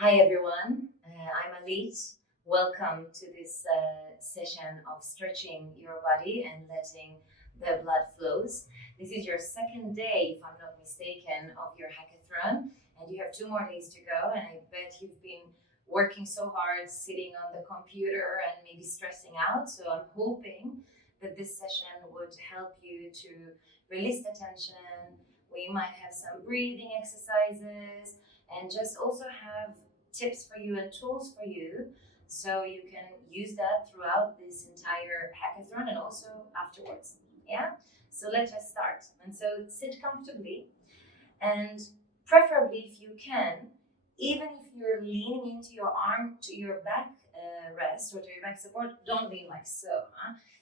Hi everyone, I'm Alit. Welcome to this session of stretching your body and letting the blood flows. This is your second day, if I'm not mistaken, of your hackathon, and you have 2 more days to go. And I bet you've been working so hard, sitting on the computer and maybe stressing out. So I'm hoping that this session would help you to release the tension. We might have some breathing exercises and just also have tips for you and tools for you so you can use that throughout this entire hackathon and also afterwards. Yeah? So let's just start. And so sit comfortably and preferably if you can, even if you're leaning into your arm to your back rest or to your back support, don't lean like so.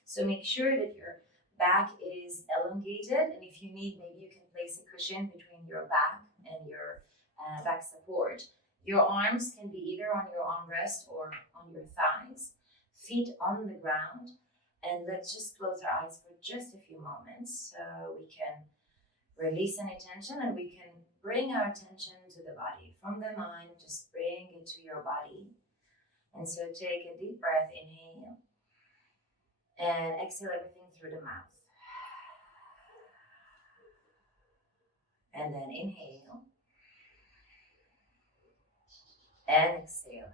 So make sure that your back is elongated, and if you need, maybe you can place a cushion between your back and your back support. Your arms can be either on your armrest or on your thighs, feet on the ground, and let's just close our eyes for just a few moments so we can release any tension and we can bring our attention to the body. From the mind, just bring it to your body. And so take a deep breath, inhale, and exhale everything through the mouth. And then inhale and exhale.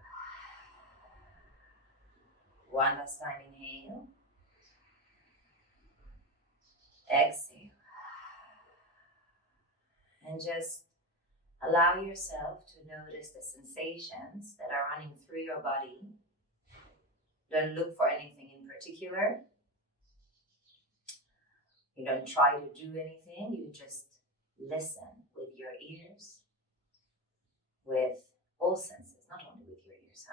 One last time, inhale, exhale. And just allow yourself to notice the sensations that are running through your body. Don't look for anything in particular. You don't try to do anything, you just listen with your ears, with all senses, not only with your ears,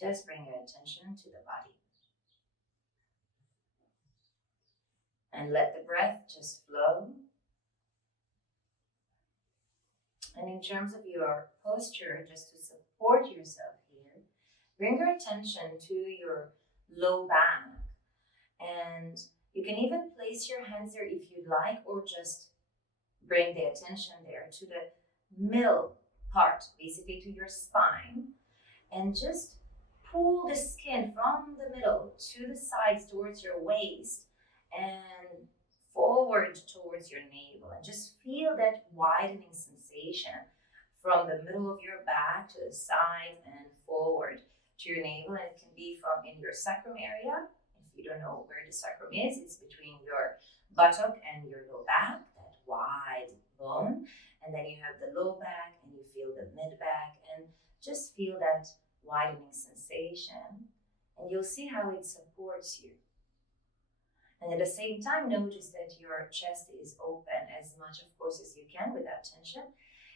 Just bring your attention to the body. And let the breath just flow. And in terms of your posture, just to support yourself here, bring your attention to your low back. And you can even place your hands there if you'd like, or just bring the attention there to the middle part, basically to your spine, and just pull the skin from the middle to the sides towards your waist and forward towards your navel, and just feel that widening sensation from the middle of your back to the side and forward to your navel. And it can be from in your sacrum area. If you don't know where the sacrum is, it's between your buttock and your low back, that wide bone. And then you have the low back and you feel the mid back, and just feel that widening sensation, and you'll see how it supports you. And at the same time, notice that your chest is open as much, of course, as you can without tension.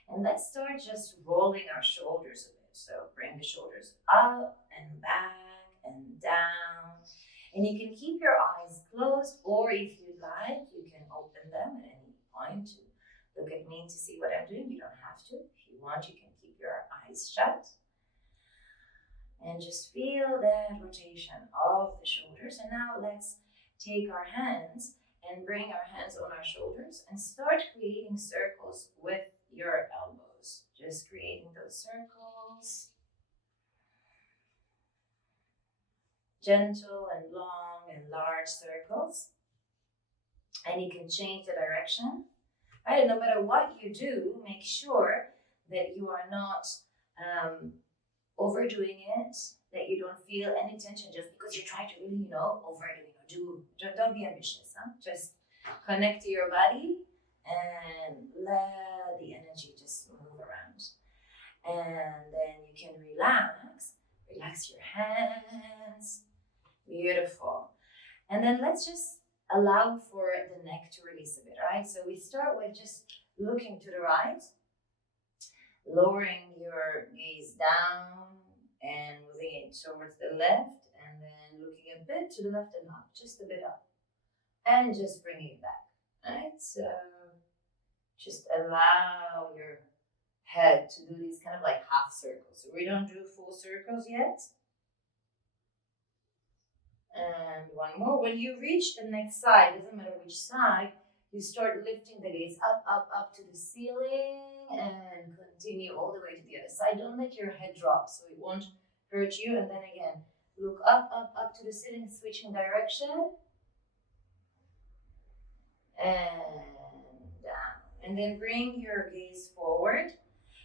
And let's start just rolling our shoulders a bit. So bring the shoulders up and back and down. And you can keep your eyes closed, or if you'd like, you can open them at any point to look at me to see what I'm doing. You don't have to. If you want, you can keep your eyes shut. And just feel that rotation of the shoulders. And now let's take our hands and bring our hands on our shoulders and start creating circles with your elbows. Just creating those circles. Gentle and long and large circles. And you can change the direction. Right? And no matter what you do, make sure that you are not overdoing it, that you don't feel any tension just because you try to really, overdo, don't be ambitious, Just connect to your body and let the energy just move around. And then you can relax your hands, beautiful. And then let's just allow for the neck to release a bit, right? So we start with just looking to the right, lowering your gaze down and moving it towards the left, and then looking a bit to the left and up, just a bit up, and just bring it back, right? So just allow your head to do these kind of like half circles. So we don't do full circles yet. And one more. When you reach the next side, doesn't matter which side, you start lifting the gaze up, up, up to the ceiling and continue all the way to the other side. Don't let your head drop so it won't hurt you. And then again, look up, up, up to the ceiling, switching direction. And down. And then bring your gaze forward.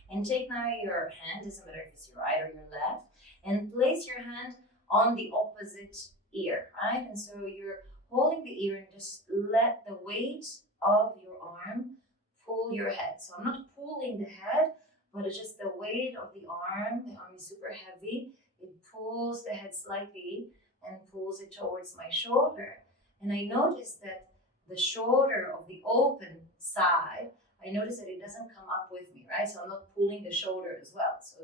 And take now your hand, doesn't matter if it's your right or your left, and place your hand on the opposite ear, right? And so you're holding the ear and just let the weight of your arm pull your head. So I'm not pulling the head, but it's just the weight of the arm. The arm is super heavy. It pulls the head slightly and pulls it towards my shoulder. And I noticed that the shoulder of the open side, I notice that it doesn't come up with me, right? So I'm not pulling the shoulder as well. So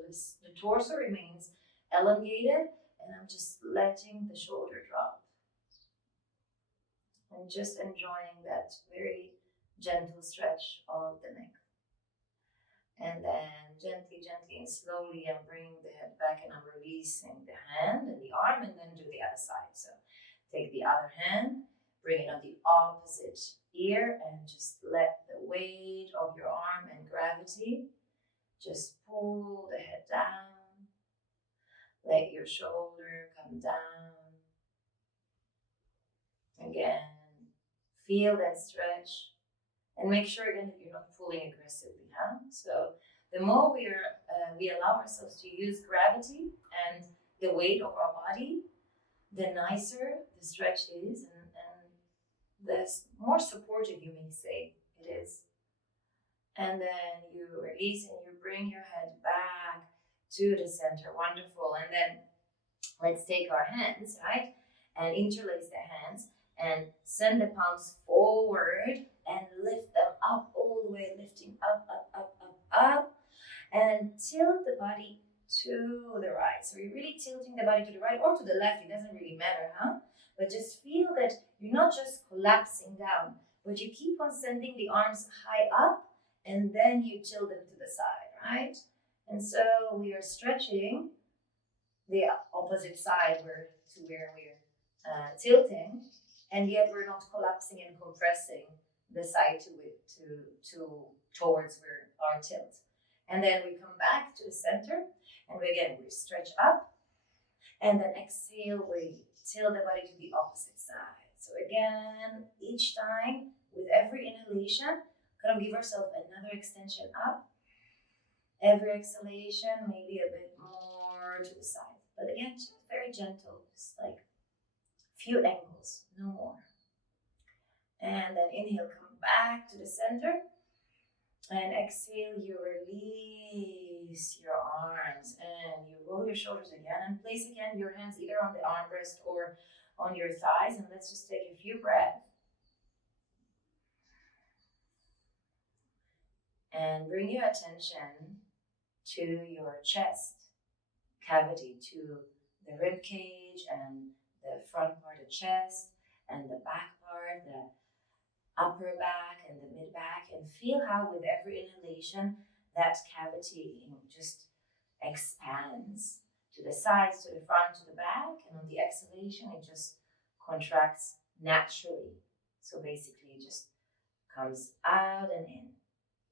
the torso remains elongated and I'm just letting the shoulder drop. And just enjoying that very gentle stretch of the neck. And then gently, gently and slowly I'm bringing the head back and I'm releasing the hand and the arm and then do the other side. So take the other hand, bring it on the opposite ear and just let the weight of your arm and gravity just pull the head down. Let your shoulder come down. Again, feel that stretch and make sure again that you're not pulling aggressively. So the more we allow ourselves to use gravity and the weight of our body, the nicer the stretch is and the more supportive you may say it is. And then you release and you bring your head back to the center. Wonderful. And then let's take our hands, right? And interlace the hands and send the palms forward and lift them up all the way, lifting up, up, up, up, up. And tilt the body to the right. So you're really tilting the body to the right or to the left. It doesn't really matter, But just feel that you're not just collapsing down, but you keep on sending the arms high up and then you tilt them to the side, right? And so we are stretching the opposite side where we're tilting, and yet we're not collapsing and compressing the side towards where our tilt. And then we come back to the center, and we stretch up, and then exhale, we tilt the body to the opposite side. So again, each time, with every inhalation, kind of give ourselves another extension up. Every exhalation, maybe a bit more to the side. But again, just very gentle, just like a few angles, no more. And then inhale, come back to the center. And exhale, you release your arms and you roll your shoulders again and place again your hands either on the armrest or on your thighs. And let's just take a few breaths. And bring your attention to your chest cavity, to the rib cage and the front part of the chest and the back part, the upper back and the mid back, and feel how with every inhalation that cavity just expands to the sides, to the front, to the back, and on the exhalation it just contracts naturally. So basically it just comes out and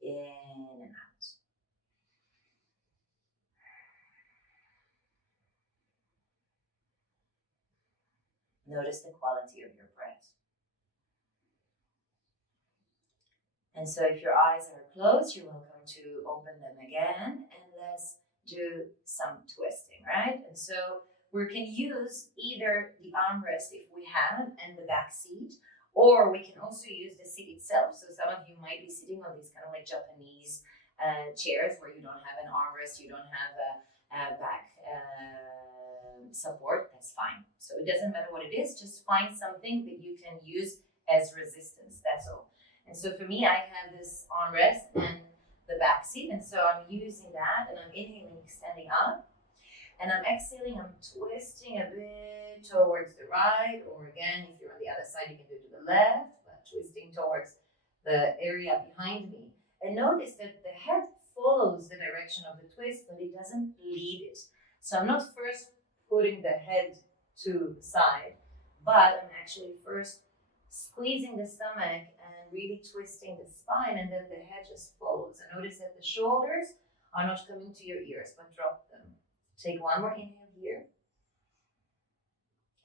in and out. Notice the quality of your breath. And so if your eyes are closed, you're welcome to open them again, and let's do some twisting, right? And so we can use either the armrest if we have and the back seat, or we can also use the seat itself. So some of you might be sitting on these kind of like Japanese chairs where you don't have an armrest, you don't have a back support. That's fine. So it doesn't matter what it is, just find something that you can use as resistance, that's all. And so for me, I have this armrest and the back seat, and so I'm using that, and I'm inhaling, extending up, and I'm exhaling, I'm twisting a bit towards the right, or again, if you're on the other side, you can do it to the left, but twisting towards the area behind me. And notice that the head follows the direction of the twist, but it doesn't lead it. So I'm not first putting the head to the side, but I'm actually first squeezing the stomach and really twisting the spine, and then the head just follows. And notice that the shoulders are not coming to your ears, but drop them. Take one more inhale here.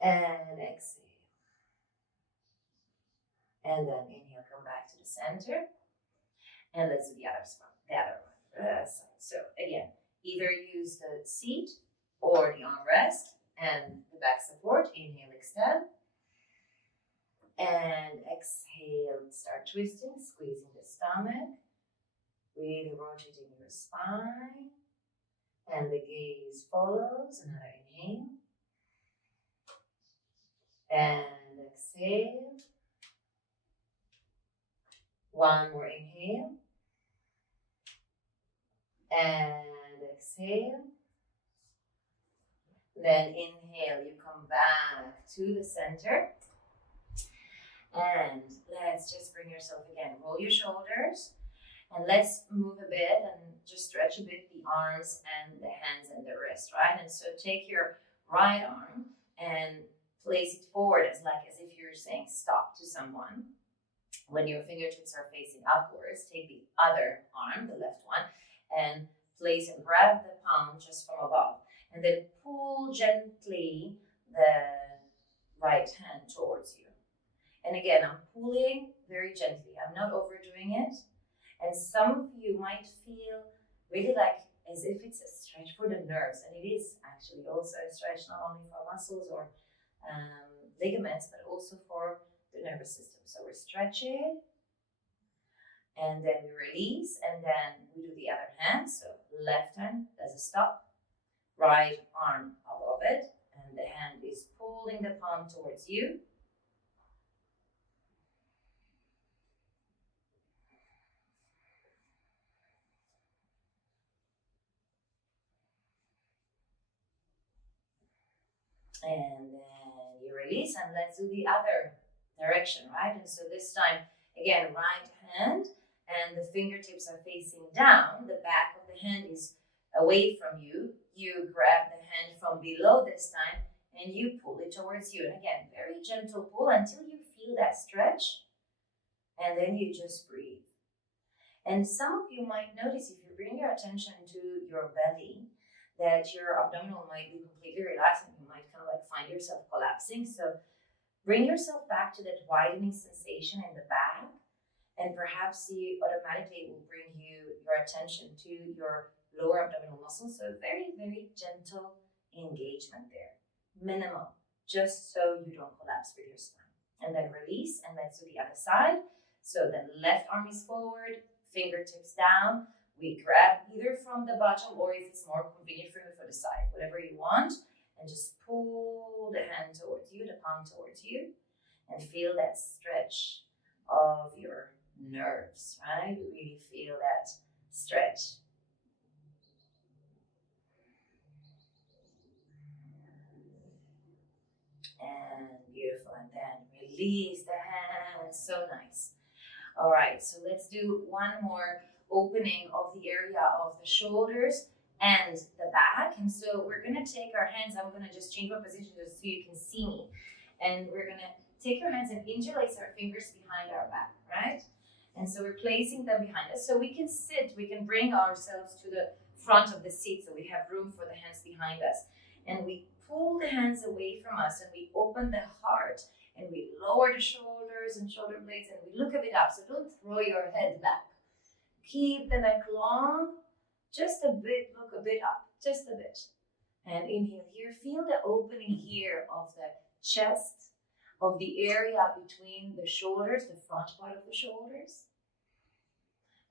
And exhale. And then inhale, come back to the center. And let's do the other spot, the other one. So again, either use the seat or the armrest and the back support. Inhale, extend. And exhale, start twisting, squeezing the stomach. Really rotating your spine. And the gaze follows. Another inhale. And exhale. One more inhale. And exhale. Then inhale, you come back to the center. And let's just bring yourself again. Roll your shoulders. And let's move a bit and just stretch a bit the arms and the hands and the wrist, right? And so take your right arm and place it forward as if you're saying stop to someone. When your fingertips are facing upwards, take the other arm, the left one, and place and grab the palm just from above. And then pull gently the right hand towards you. And again, I'm pulling very gently. I'm not overdoing it. And some of you might feel really as if it's a stretch for the nerves. And it is actually also a stretch, not only for muscles or ligaments, but also for the nervous system. So we're stretching, and then we release, and then we do the other hand. So left hand does a stop, right arm above it, and the hand is pulling the palm towards you. And then you release, and let's do the other direction, right? And so this time, again, right hand, and the fingertips are facing down. The back of the hand is away from you. You grab the hand from below this time, and you pull it towards you. And again, very gentle pull until you feel that stretch, and then you just breathe. And some of you might notice, if you bring your attention to your belly, that your abdominal might be completely relaxed, and you might kind of find yourself collapsing. So bring yourself back to that widening sensation in the back, and perhaps you automatically will bring your attention to your lower abdominal muscles. So very, very gentle engagement there, minimal, just so you don't collapse with your spine. And then release, and let's do the other side. So the left arm is forward, fingertips down. We grab either from the bottom, or if it's more convenient for you, for the side, whatever you want, and just pull the hand towards you, the palm towards you, and feel that stretch of your nerves, right? Really feel that stretch. And beautiful, and then release the hands, so nice. All right, so let's do one more opening of the area of the shoulders and the back. And so we're gonna take our hands, I'm gonna just change my position just so you can see me. And we're gonna take your hands and interlace our fingers behind our back, right? And so we're placing them behind us. So we can sit, we can bring ourselves to the front of the seat so we have room for the hands behind us. And we pull the hands away from us, and we open the heart, and we lower the shoulders and shoulder blades, and we look a bit up. So don't throw your head back. Keep the neck long, just a bit, look a bit up, just a bit. And inhale here, feel the opening here of the chest, of the area between the shoulders, the front part of the shoulders.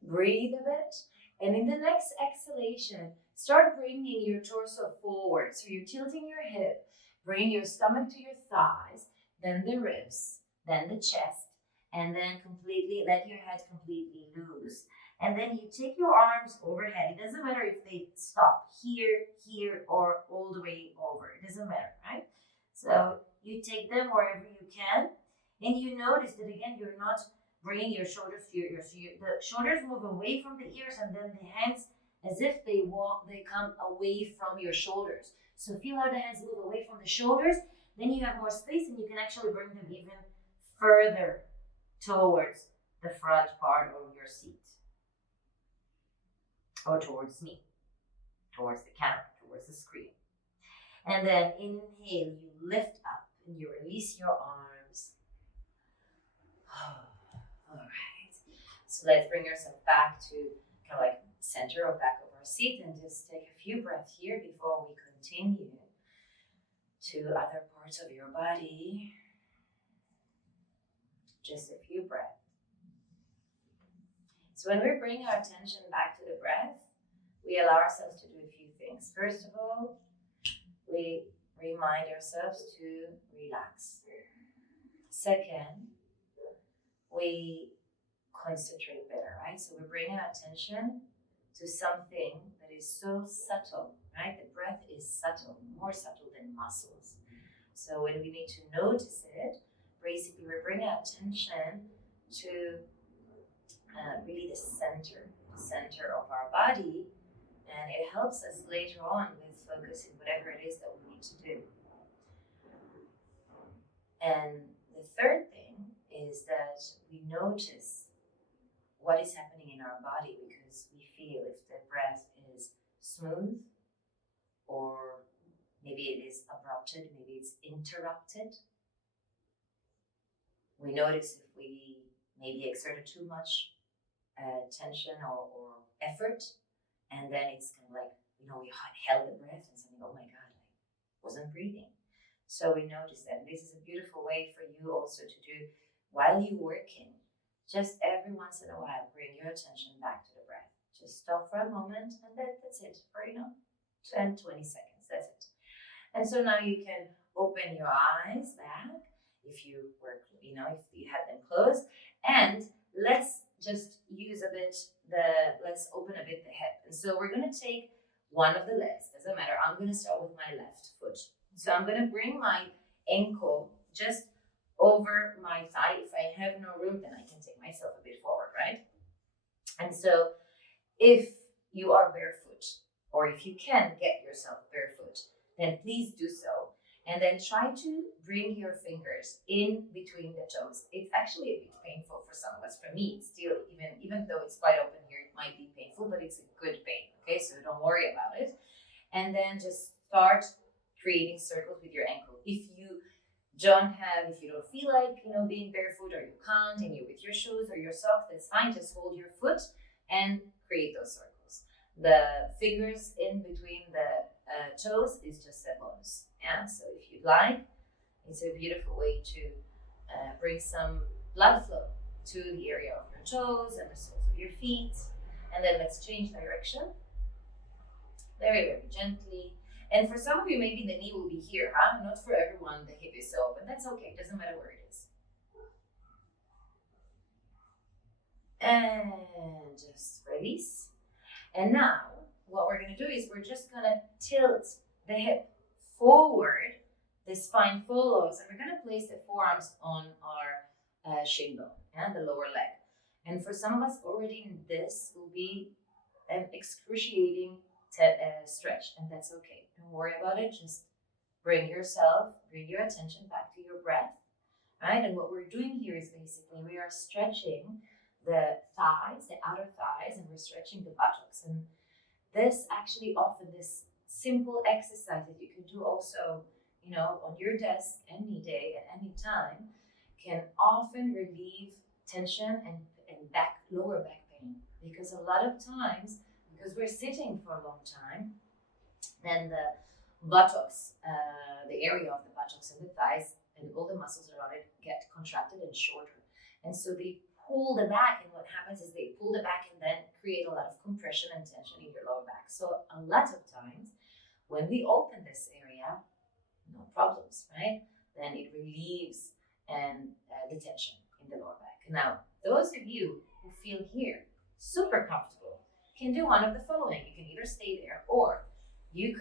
Breathe a bit. And in the next exhalation, start bringing your torso forward. So you're tilting your hip, bring your stomach to your thighs, then the ribs, then the chest, and then completely let your head completely loose. And then you take your arms overhead. It doesn't matter if they stop here, here, or all the way over. It doesn't matter, right? So you take them wherever you can. And you notice that, again, you're not bringing your shoulders to your ears. So the shoulders move away from the ears, and then the hands, as if they come away from your shoulders. So feel how the hands move away from the shoulders. Then you have more space, and you can actually bring them even further towards the front part of your seat, or towards me, towards the camera, towards the screen. And then inhale, you lift up and you release your arms. All right. So let's bring ourselves back to kind of like center or back of our seat and just take a few breaths here before we continue to other parts of your body. Just a few breaths. So when we bring our attention back to the breath, we allow ourselves to do a few things. First of all, we remind ourselves to relax. Second, we concentrate better, right? So we bring our attention to something that is so subtle, right? The breath is subtle, more subtle than muscles. So when we need to notice it, basically we bring our attention to really the center of our body, and it helps us later on with focusing whatever it is that we need to do. And the third thing is that we notice what is happening in our body, because we feel if the breath is smooth, or maybe it is abrupted, maybe it's interrupted. We notice if we maybe exerted too much tension or effort, and then it's kind of like, we held the breath and something, oh my God, I wasn't breathing. So we notice that. This is a beautiful way for you also to do while you're working. Just every once in a while, bring your attention back to the breath. Just stop for a moment, and that's it for 10, 20 seconds. That's it. And so now you can open your eyes back if you were, if you had them closed, and let's just use let's open a bit the hip. And so we're going to take one of the legs, doesn't matter. I'm going to start with my left foot. So I'm going to bring my ankle just over my thigh. If I have no room, then I can take myself a bit forward, right? And so if you are barefoot, or if you can get yourself barefoot, then please do so. And then try to bring your fingers in between the toes. It's actually a bit painful for some of us. For me, it's still, even though it's quite open here, it might be painful, but it's a good pain, okay? So don't worry about it. And then just start creating circles with your ankle. If you don't feel like, being barefoot, or you can't, and you're with your shoes or your socks, that's fine. Just hold your foot and create those circles. The fingers in between the toes is just a bonus. Yeah, so if you'd like, it's a beautiful way to bring some blood flow to the area of your toes and the soles of your feet. And then let's change direction. Very, very gently. And for some of you, maybe the knee will be here, huh? Not for everyone, the hip is so open. That's okay, it doesn't matter where it is. And just release. And now, what we're gonna do is we're just gonna tilt the hip forward, the spine follows, and we're going to place the forearms on our shin bone and the lower leg. And for some of us, already this will be an excruciating stretch, and that's okay. Don't worry about it. Just bring your attention back to your breath, right? And what we're doing here is basically we are stretching the thighs, the outer thighs, and we're stretching the buttocks. And this actually often this simple exercise that you can do also, on your desk any day at any time, can often relieve tension and lower back pain. Because a lot of times, because we're sitting for a long time, then the buttocks, the area of the buttocks and the thighs and all the muscles around it get contracted and shorter. And so they pull the back, and what happens is they pull the back and then create a lot of compression and tension in your lower back. So a lot of times, when we open this area, no problems, right? Then it relieves the tension in the lower back. Now, those of you who feel here super comfortable can do one of the following. You can either stay there, or you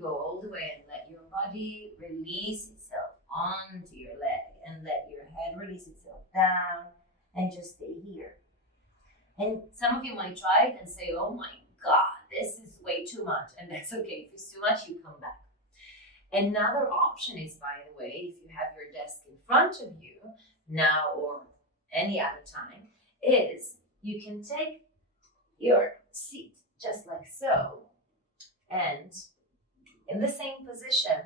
go all the way and let your body release itself onto your leg, and let your head release itself down, and just stay here. And some of you might try it and say, oh my God, this is way too much. And that's okay. If it's too much, you come back. Another option is, by the way, if you have your desk in front of you now or any other time, is you can take your seat just like so, and in the same position,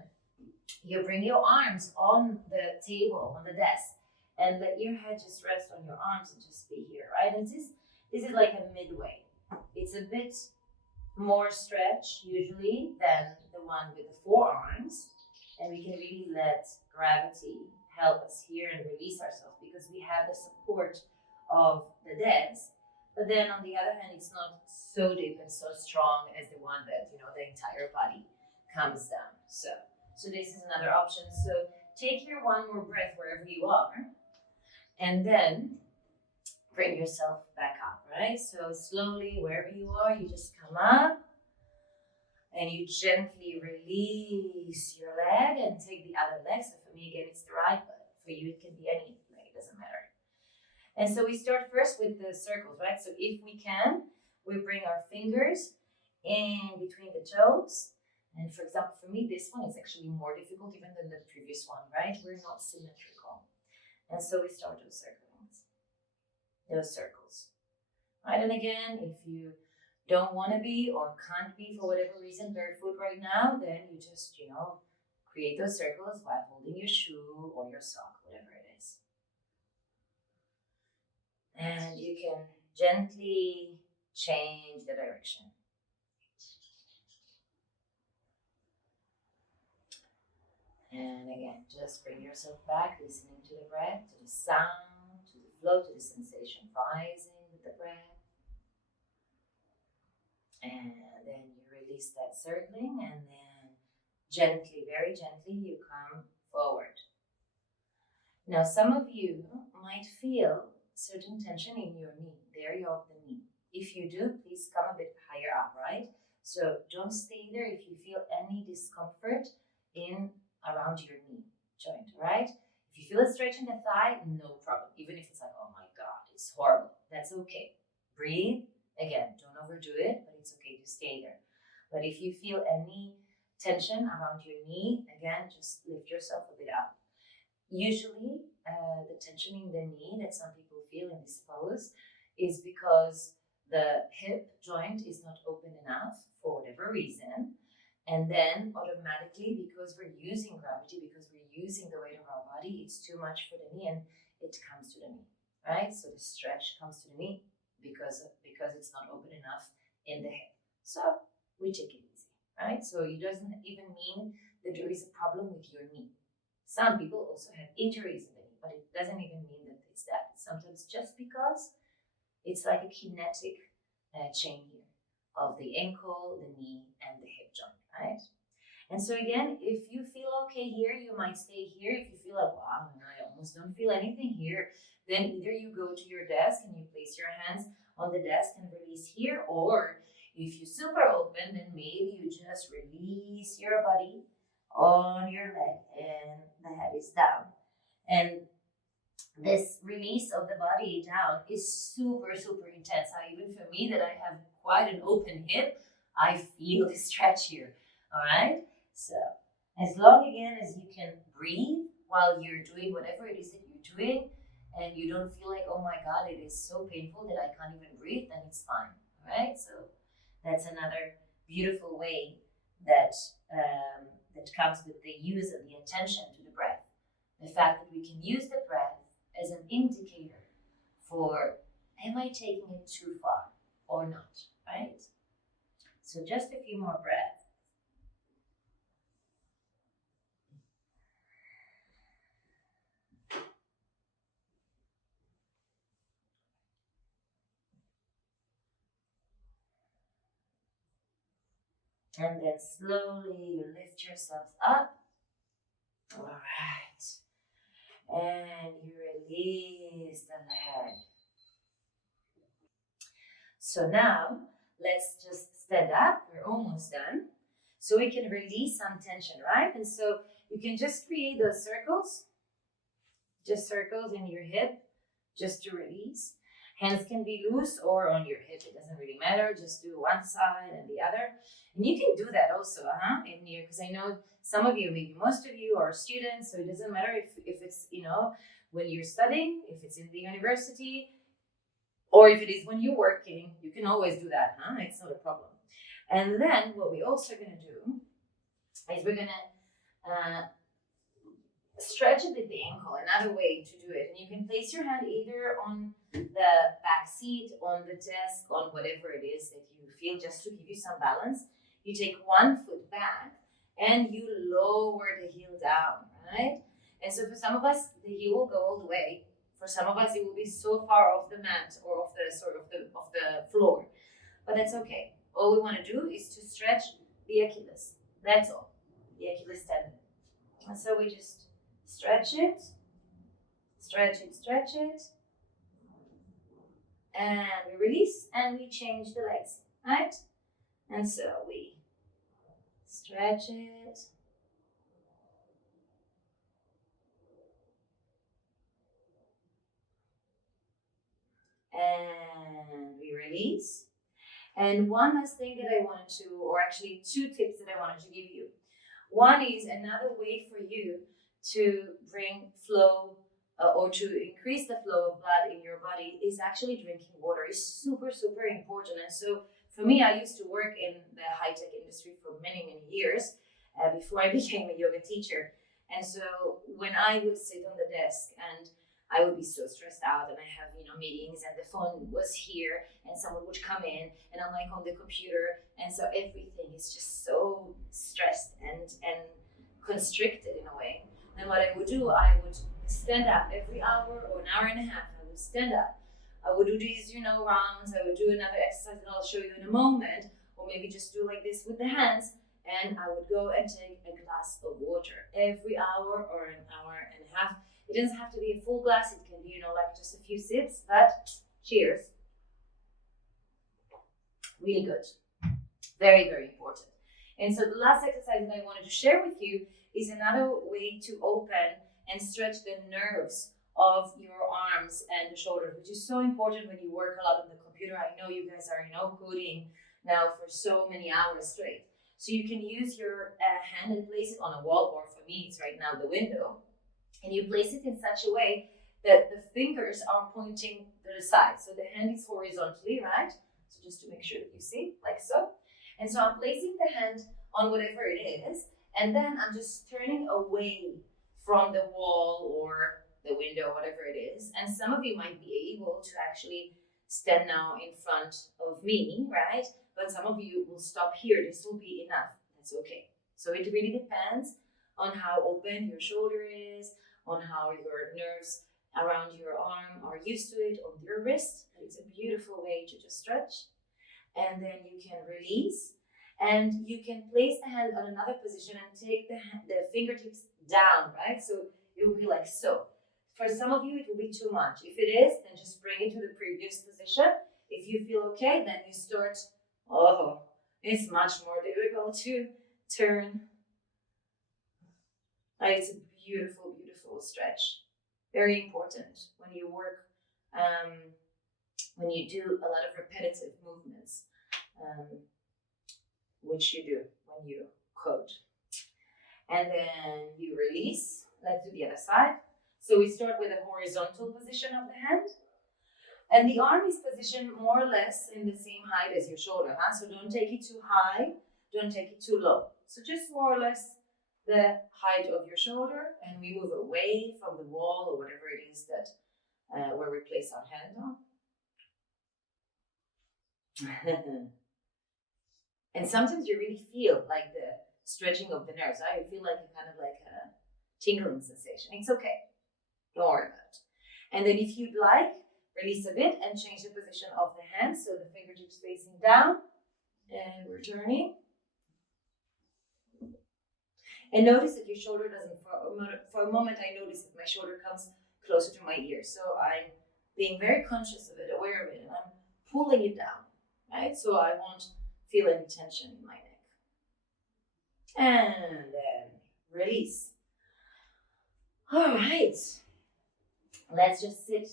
you bring your arms on the table, on the desk, and let your head just rest on your arms and just be here, right? And this is like a midway. It's a bit more stretch usually than the one with the forearms, and we can really let gravity help us here and release ourselves because we have the support of the desk. But then on the other hand, it's not so deep and so strong as the one that the entire body comes down. So this is another option. So take here one more breath wherever you are, and then bring yourself back up, right? So slowly, wherever you are, you just come up and you gently release your leg and take the other leg. So for me, again, it's the right, but for you, it can be any leg, it doesn't matter. And so we start first with the circles, right? So if we can, we bring our fingers in between the toes. And for example, for me, this one is actually more difficult even than the previous one, right? We're not symmetrical. And so we start those circles, right? And again, if you don't want to be or can't be for whatever reason barefoot right now, then you just, create those circles while holding your shoe or your sock, whatever it is. And you can gently change the direction. And again, just bring yourself back, listening to the breath, to the sound, to the flow, to the sensation rising with the breath. And then you release that circling, and then gently, very gently, you come forward. Now, some of you might feel certain tension in your knee, the area of the knee. If you do, please come a bit higher up, right? So don't stay there if you feel any discomfort in around your knee joint, right? If you feel a stretch in the thigh, no problem. Even if it's like, oh my God, it's horrible. That's okay. Breathe. Again, don't overdo it, but it's okay to stay there. But if you feel any tension around your knee, again, just lift yourself a bit up. Usually, the tension in the knee that some people feel in this pose is because the hip joint is not open enough for whatever reason. And then automatically, because we're using gravity, because we're using the weight of our body, it's too much for the knee and it comes to the knee, right? So the stretch comes to the knee because it's not open enough in the hip. So we take it easy, right? So it doesn't even mean that there is a problem with your knee. Some people also have injuries in the knee, but it doesn't even mean that it's that. Sometimes just because it's like a kinetic chain here of the ankle, the knee, and the hip joint, right? And so again, if you feel okay here, you might stay here. If you feel like, wow, I almost don't feel anything here, then either you go to your desk and you place your hands on the desk and release here, or if you're super open, then maybe you just release your body on your leg and the head is down. And this release of the body down is super, super intense. Even for me that I have quite an open hip, I feel the stretch here, all right? So as long again as you can breathe while you're doing whatever it is that you're doing, and you don't feel like, oh my God, it is so painful that I can't even breathe, then it's fine, all right? So that's another beautiful way that that comes with the use of the attention to the breath. The fact that we can use the breath as an indicator for, am I taking it too far or not, right? So just a few more breaths. And then slowly you lift yourself up. All right. And you release the leg. So now let's just stand up. We're almost done. So we can release some tension, right? And so you can just create those circles. Just circles in your hip, just to release. Hands can be loose or on your hip. It doesn't really matter. Just do one side and the other. And you can do that also, in here, because I know some of you, maybe most of you, are students, so it doesn't matter if it's, when you're studying, if it's in the university, Or if it is when you're working, you can always do that, huh? It's not a problem. And then what we're also gonna do is we're gonna stretch a bit the ankle, another way to do it. And you can place your hand either on the back seat, on the desk, on whatever it is that you feel, just to give you some balance. You take one foot back and you lower the heel down, right? And so for some of us, the heel will go all the way. For some of us, it will be so far off the mat or off the of the floor, but that's okay. All we want to do is to stretch the Achilles. That's all, the Achilles tendon. And so we just stretch it, stretch it, stretch it, and we release and we change the legs, right? And so we stretch it, and we release. And one last thing that I wanted to, or actually two tips that I wanted to give you. One is another way for you to bring flow or to increase the flow of blood in your body is actually drinking water. Is super, super important. And so for me, I used to work in the high-tech industry for many, many years before I became a yoga teacher. And so when I would sit on the desk and I would be so stressed out and I have, meetings and the phone was here and someone would come in and I'm like on the computer. And so everything is just so stressed and constricted in a way. And what I would do, I would stand up every hour or an hour and a half. I would stand up. I would do these, rounds. I would do another exercise that I'll show you in a moment, or maybe just do like this with the hands. And I would go and take a glass of water every hour or an hour and a half. It doesn't have to be a full glass. It can be, like just a few sips, but cheers. Really good. Very, very important. And so the last exercise that I wanted to share with you is another way to open and stretch the nerves of your arms and the shoulders, which is so important when you work a lot on the computer. I know you guys are, coding now for so many hours straight. So you can use your hand and place it on a wall, or for me, it's right now the window. And you place it in such a way that the fingers are pointing to the side. So the hand is horizontally, right? So just to make sure that you see, like so. And so I'm placing the hand on whatever it is, and then I'm just turning away from the wall or the window, whatever it is. And some of you might be able to actually stand now in front of me, right? But some of you will stop here. This will be enough. That's okay. So it really depends on how open your shoulder is, on how your nerves around your arm are used to it, on your wrist. It's a beautiful way to just stretch. And then you can release, and you can place the hand on another position and take the fingertips down, right? So it will be like so. For some of you, it will be too much. If it is, then just bring it to the previous position. If you feel okay, then you start, it's much more difficult to turn. It's a beautiful, beautiful stretch. Very important when you work, when you do a lot of repetitive movements, which you do when you code. And then you release. Let's do the other side. So we start with a horizontal position of the hand. And the arm is positioned more or less in the same height as your shoulder. Huh? So don't take it too high, don't take it too low. So just more or less the height of your shoulder, and we move away from the wall or whatever it is that where we place our hand on. And sometimes you really feel like the stretching of the nerves. I feel like a kind of like a tingling sensation. It's okay. Don't worry about it. And then if you'd like, release a bit and change the position of the hands. So the fingertips facing down and returning. And notice that your shoulder doesn't, for a moment I notice that my shoulder comes closer to my ear. So I'm being very conscious of it, aware of it, and I'm pulling it down, right? So I won't feel any tension in my neck. And then release. All right. Let's just sit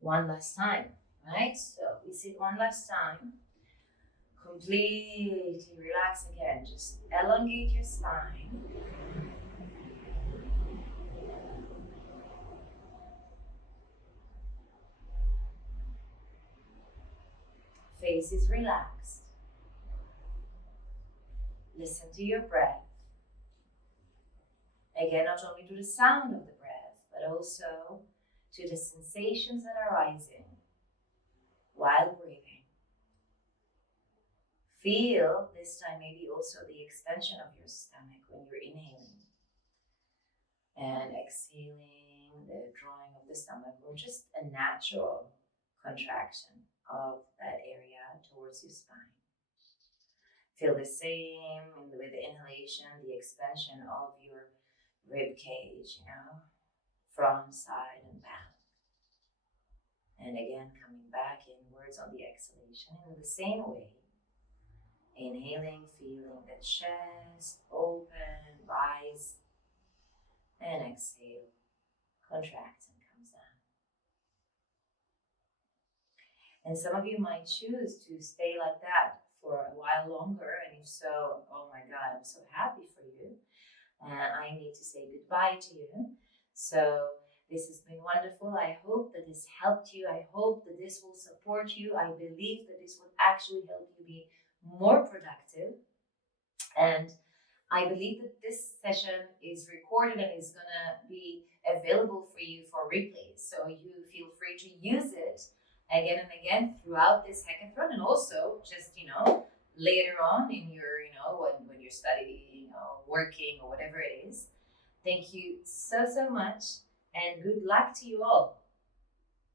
one last time, right? So we sit one last time. Completely relax again. Just elongate your spine. face is relaxed. Listen to your breath. Again, not only to the sound of the breath, but also to the sensations that are rising while breathing. Feel this time maybe also the extension of your stomach when you're inhaling. And exhaling, the drawing of the stomach, or just a natural contraction of that area towards your spine. Feel the same with the inhalation, the expansion of your rib cage, front, side, and back. And again, coming back inwards on the exhalation in the same way. Inhaling, feeling the chest open, rise, and exhale, contracts and comes down. And some of you might choose to stay like that for a while longer, and if so, oh my God, I'm so happy for you. I need to say goodbye to you. So this has been wonderful. I hope that this helped you. I hope that this will support you. I believe that this will actually help you be more productive. And I believe that this session is recorded and is going to be available for you for replays. So you feel free to use it again and again throughout this hackathon, and also just, later on in your, when you're studying or working or whatever it is. Thank you so, so much, and good luck to you all.